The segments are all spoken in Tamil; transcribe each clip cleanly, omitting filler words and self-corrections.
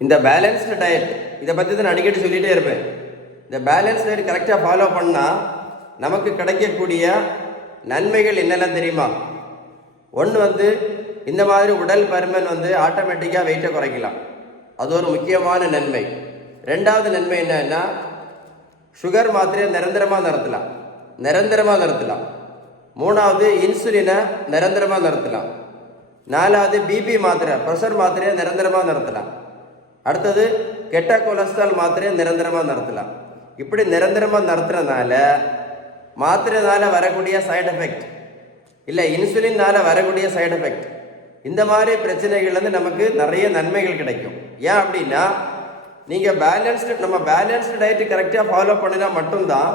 இந்த பேலன்ஸ்டு டயட் இதை பற்றி தான் நான் அடிக்கடி சொல்லிகிட்டே இருப்பேன். இந்த பேலன்ஸ் டயட் கரெக்டாக ஃபாலோ பண்ணால் நமக்கு கிடைக்கக்கூடிய நன்மைகள் என்னெல்லாம் தெரியுமா? ஒன்று இந்த மாதிரி உடல் பருமன் ஆட்டோமேட்டிக்காக வெயிட்டை குறைக்கலாம். அது ஒரு முக்கியமான நன்மை. ரெண்டாவது நன்மை என்னன்னா, சுகர் மாத்திரையை நிரந்தரமாக நிறுத்தலாம். மூணாவது இன்சுலினை நிரந்தரமாக நிறுத்தலாம். நாலாவது பிபி மாத்திரை, ப்ரெஷர் மாத்திரையை நிரந்தரமாக நிறுத்தலாம். அடுத்தது கெட்ட கொலஸ்ட்ரால் மாத்திரையை நிரந்தரமாக நிறுத்தலாம். இப்படி நிரந்தரமாக நிறுத்துறதுனால மாத்திரைனால வரக்கூடிய சைடு எஃபெக்ட் இல்லை, இன்சுலின்னால வரக்கூடிய சைடு எஃபெக்ட், இந்த மாதிரி பிரச்சனைகள் நமக்கு நிறைய நன்மைகள் கிடைக்கும். ஏன் அப்படின்னா, நீங்கள் நம்ம பேலன்ஸ்டு டயட்டு கரெக்டாக ஃபாலோ பண்ணினா மட்டும்தான்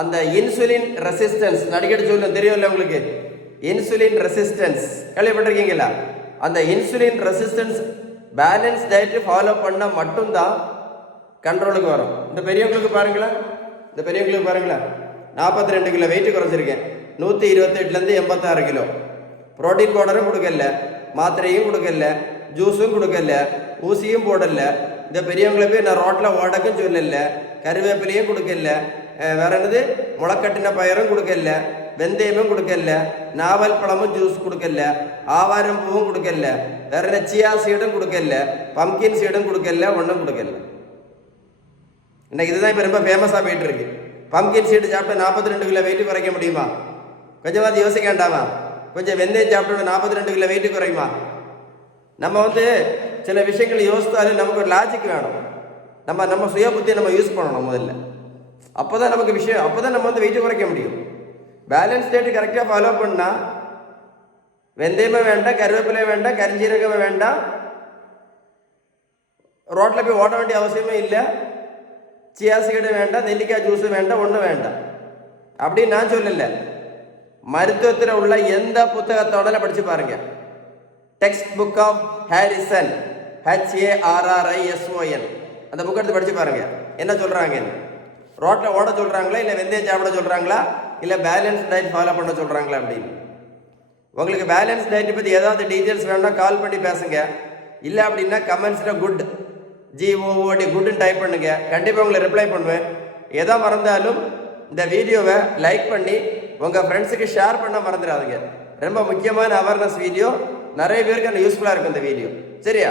அந்த இன்சுலின் ரெசிஸ்டன்ஸ், அடிக்கடி சொல்ல தெரியும்ல உங்களுக்கு, இன்சுலின் ரெசிஸ்டன்ஸ் கேள்விப்பட்டிருக்கீங்களா? அந்த insulin resistance balance diet follow பண்ணால் மட்டும்தான் கண்ட்ரோலுக்கு வரும். இந்த பெரியவங்களுக்கு பாருங்களேன், 42 கிலோ வெயிட் குறைச்சிருக்கேன். 128லேருந்து 86 கிலோ. ப்ரோட்டீன் பவுடரும் கொடுக்கல, மாத்திரையும் கொடுக்கல, ஜூஸும் கொடுக்கல, ஊசியும் போடல. இந்த பெரியவங்களை போய் நான் ரோட்டில் ஓடக்கும் சொல்லல, கருவேப்பிலையும் கொடுக்கல, வேற என்னது முளைக்கட்டின பயிரும் கொடுக்கல, வெந்தயமும் கொடுக்கல, நாவல் பழமும் ஜூஸ் கொடுக்கல, ஆவாரம் பூவும் கொடுக்கல, வேற என்ன சியா சீடும் கொடுக்கல, பம்கின் சீடும் கொடுக்கல, ஒன்றும் கொடுக்கல. இன்னைக்கு இதுதான் இப்போ ரொம்ப ஃபேமஸாக போயிட்டு இருக்கு. பம்கின் சீடு சாப்பிட்டு 42 கிலோ வெயிட் குறைக்க முடியுமா? கொஞ்சமாவது யோசிக்க வேண்டாமா? கொஞ்சம் வெந்தயம் சாப்பிட்டு 42 கிலோ வெயிட் குறையுமா? நம்ம சில விஷயங்கள் யோசித்தாலும் நமக்கு ஒரு லாஜிக் வேணும். நம்ம சுய புத்தியை நம்ம யூஸ் பண்ணணும் முதல்ல. அப்போதான் நமக்கு விஷயம், அப்போதான் நம்ம வெயிட் குறைக்க முடியும். பேலன்ஸ் டயட் கரெக்டாக ஃபாலோ பண்ணால் வெந்தயமே வேண்டாம், கருவேப்பிலை வேண்டாம், கரிஞ்சீரகமே வேண்டாம், ரோட்டில் போய் ஓட வேண்டிய அவசியமே இல்லை, சியா சீடு வேண்டாம், நெல்லிக்காய் ஜூஸு வேண்டாம், ஒன்றும் வேண்டாம் அப்படின்னு நான் சொல்லலை. மருத்துவத்தில் உள்ள எந்த புத்தகத்தோட படித்து பாருங்க. Text book of Harrison, HARRISON, அந்த புக் எடுத்து படித்து பாருங்க. என்ன சொல்கிறாங்க? ரோட்டில் ஓட சொல்கிறாங்களா, இல்லை வெந்தயம் சாப்பிட சொல்கிறாங்களா, இல்லை பேலன்ஸ் டயட் ஃபாலோ பண்ண சொல்கிறாங்களா அப்படின்னு. உங்களுக்கு பேலன்ஸ் டயட் பற்றி ஏதாவது டீட்டெயில்ஸ் வேணால் கால் பண்ணி பேசுங்க. இல்லை அப்படின்னா கமெண்ட்ஸில் குட் GOOD குட்னு டைப் பண்ணுங்க. கண்டிப்பாக உங்களை ரிப்ளை பண்ணுவேன். எதோ மறந்தாலும் இந்த வீடியோவை லைக் பண்ணி உங்கள் ஃப்ரெண்ட்ஸுக்கு ஷேர் பண்ண மறந்துடாதுங்க. ரொம்ப முக்கியமான அவேர்னஸ் வீடியோ, நிறைய பேருக்கு யூஸ்ஃபுல்லாக இருக்கும் இந்த வீடியோ. சரியா?